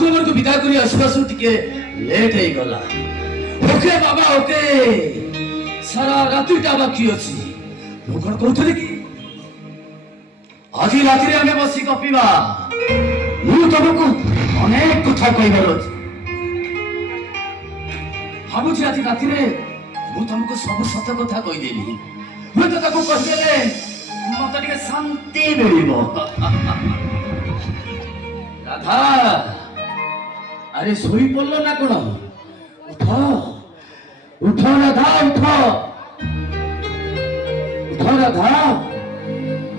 ଠାକୁରଙ୍କୁ ବିଦା କରି ଆସୁ ଆସୁ ଟିକେ ଲେଟ୍ ହେଇଗଲା। ଓକେ ବାବା ଓକେ, ସାରା ରାତିଟା ବାକି ଅଛି। ମୁଁ କଣ କହୁଥିଲି କି ଆଜି ରାତିରେ ଆମେ ବସି ଗପିବା। ମୁଁ ତମକୁ ଅନେକ କଥା କହିବାର ଅଛି। ଭାବୁଛି ଆଜି ରାତିରେ ମୁଁ ତମକୁ ସବୁ ସତ କଥା କହିଦେବି। ହୁଏତ ତାକୁ କହିଦେଲେ ମତେ ଟିକେ ଶାନ୍ତି ମିଳିବ। ରାଧା আরে শোই পড়লো না কোন? উঠো উঠো রাধা উঠো, উঠো রাধা,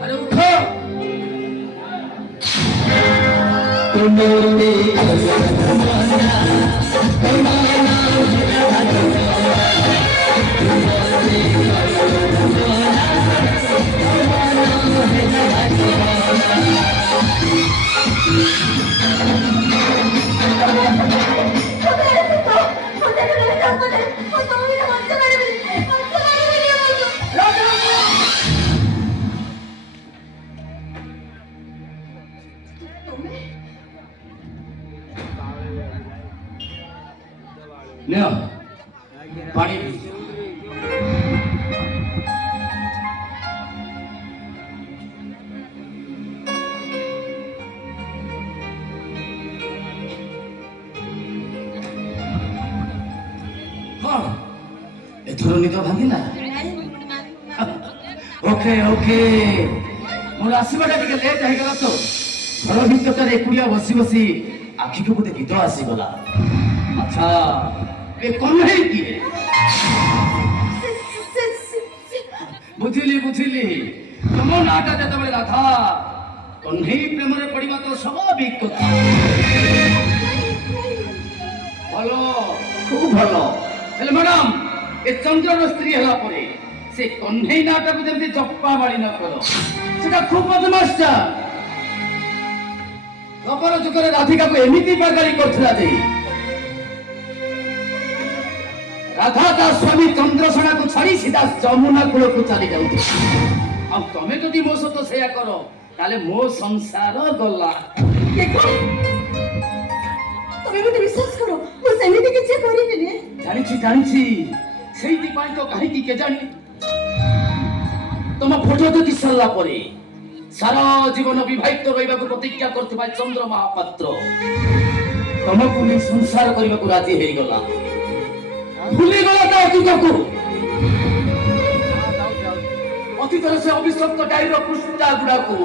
আরে উঠো। পানি এথর নিদ ভাঙিলা। ওকে ওকে, মোর আসিবাটা টিকে লেট হয়েগলা তো ঘর ভিতরে একুড়িয়া বসি বসি আখিকে বোধে নিদ আসিগলা। আচ্ছা এ কোন হেই কি? বুঝিলি বুঝিলি, তম নাটা যেতবেলে রাধা কহ্নেই প্রেমরে পড়িবা তো স্বাভাবিক কথা। ভালো, খুব ভালো। হেলে ম্যাডাম, এ চন্দ্রর স্ত্রী হেলা পরে সে কহ্নেই নাটাকে যেমনি জপ্পা বাড়ি না করো, সেটা খুব বদমাশটা। অপর যুগরে রাধিকাকে এমিতি বাগাড়ি করছিলা যে রাধা তার স্বামী চন্দ্রসেনাকে ছাড়ি সিধা যমুনা কূলକୁ চালি যাଉଛି। ଆଉ ତମେ ଯଦି ମୋ ସହିତ ସେଇଆ କର ତାହେଲେ ମୋ ସଂସାର ଗଲା। ତମେ ମୋତେ ବିଶ୍ୱାସ କର, ମୁଁ ସେମିତି କିଛି କରିବିନି। ଜାଣିଛି ଜାଣିଛି, ସେଇଥିପାଇଁ ତ କାହିଁକି କେଜାଣି ତମ ଫଟୋ ଦେଖି ସାରିଲା ପରେ ସାରା ଜୀବନ ବିବାହିତ ରହିବାକୁ ପ୍ରତିଜ୍ଞା କରୁଥିବା ଚନ୍ଦ୍ର ମହାପାତ୍ର ତମକୁ ନେଇ ସଂସାର କରିବାକୁ ରାଜି ହେଇଗଲା। ଭୁଲିଗଲା ତା ଅତୀତକୁ। ଅତୀତରେ ସେ ଅଭିଶପ୍ତ ଡାଇର ପୃଷ୍ଠା ଗୁଡାକୁ।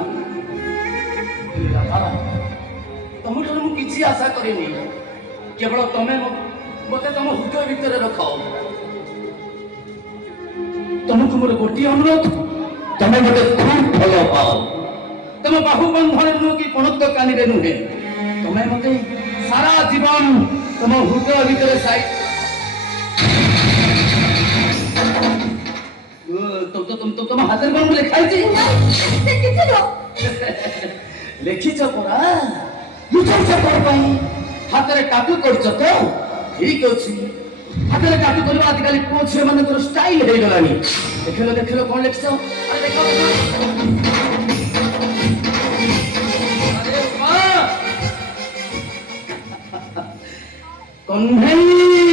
ତମଠାରୁ ମୁଁ କିଛି ଆଶା କରିନି, କେବଳ ତମେ ମତେ ତମ ହୃଦୟ ଭିତରେ ରଖ। ତମକୁ ମୋର ଗୋଟିଏ ଅନୁରୋଧ, ତମେ ମତେ ଖୁବ୍ ଭଲ ପାଅ। ତମ ବାହୁ ବନ୍ଧନରେ ନୁହେଁ କି ପଣତ କାନିରେ ନୁହେଁ, ତମେ ମତେ ସାରା ଜୀବନ ତମ ହୃଦୟ ଭିତରେ ତମ ହାତରେ କଣ ଲେଖା ହେଇଛି? ଲେଖିଛ ପରା, ଲୁଚାଇଛ କଣ ପାଇଁ? ହାତରେ ଟାଟୁ କରିଛ ତ? ଠିକ ଅଛି, ହାତରେ ଟାଟୁ କରିବା ଆଜିକାଲି ପୁଅ ଝିଅ ମାନଙ୍କର ଷ୍ଟାଇଲ ହେଇଗଲାଣି। ଦେଖିଲ ଦେଖିଲ କଣ ଲେଖିଛ? କହ୍ନେଇ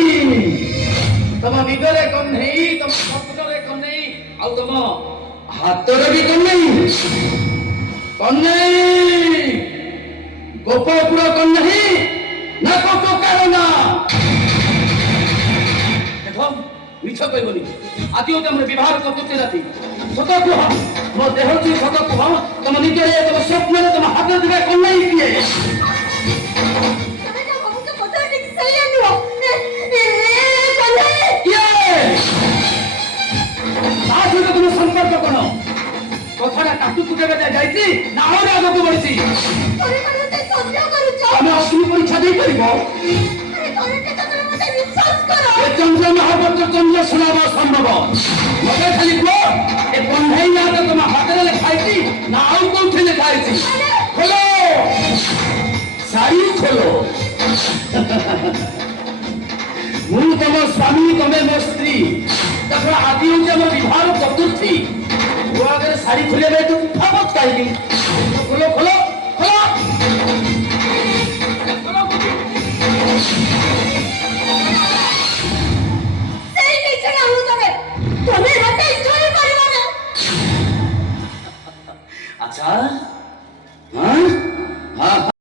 ତମ ନିଦରେ କହ୍ନେଇ, ତମ ସ୍ୱପ୍ନରେ କହ୍ନେଇ, ଆଉ ତମ ହାତରେ ବି କହ୍ନେଇ। କହ୍ନେଇ ଗୋପପୁର କହ୍ନେଇ ନା ଗୋପକାର ନା? ଦେଖ ମିଛ କହିବନି, ଆଜି ହଉଛି ଆମର ବିବାହ ଚତୁର୍ଥୀ ରାତି। ସତ କୁହ, ମୋ ଦେହ ହଉଛି ସତ କୁହ, ତମ ନିଜରେ ତମ ସ୍ୱପ୍ନରେ ତମ ହାତରେ ଥିବା କହ୍ନେଇ କିଏ? ତମେ ଯାହା କହୁଛ କଥା ଠିକ ସେଇଆ ନୁହଁ। କହ୍ନେଇ! କିଏ? ତା ସହିତ ତମ ସମ୍ପର୍କ କଣ? କଥାଟା କାଟୁ କୁଟେଇବା ଯାଏ ଯାଇଛି ନା ଆହୁରି ଆଗକୁ ବଢିଛି? ତମେ ମୋତେ ସନ୍ଦେହ କରୁଛ। ତମେ ଅଗ୍ନି ପରୀକ୍ଷା ଦେଇପାରିବ? ଆରେ ତମେ କେତେବେଳେ ମୋତେ ବିଶ୍ୱାସ କର। ଏ ଚନ୍ଦ୍ର ମହାବର୍ଷ ଚନ୍ଦ୍ର ଶୁଣାବ ସମ୍ଭବ। ମତେ ଖାଲି କୁହ, ଏ କହ୍ନେଇ ନାଁଟା ତମ ହାତରେ ଲେଖା ହେଇଛି ନା ଆଉ କୋଉଠି ଲେଖା ହେଇଛି? ଖୋଲ ଶାଢ଼ୀ ଖୋଲ। ମୁଁ ତମ ସ୍ୱାମୀ, ତମେ ମୋ ସ୍ତ୍ରୀ। ଦେଖ ଆଜି ହଉଛି ଆମ ବିବାହ ଚତୁର୍ଥୀ। ମୋ ଆଗରେ ଶାଢ଼ୀ ଖୋଲିବା ପାଇଁ ତୁ ଭାବ କାହିଁକି? ଖୋଲ ଖୋଲ ଖୋଲ। ସେଇ ମିଛ ନାହୁଁ ତମେ। ତମେ ମୋତେ ଛୁଇଁ ପାରିବ ନା। ଆଚ୍ଛା, ହଁ ହଁ।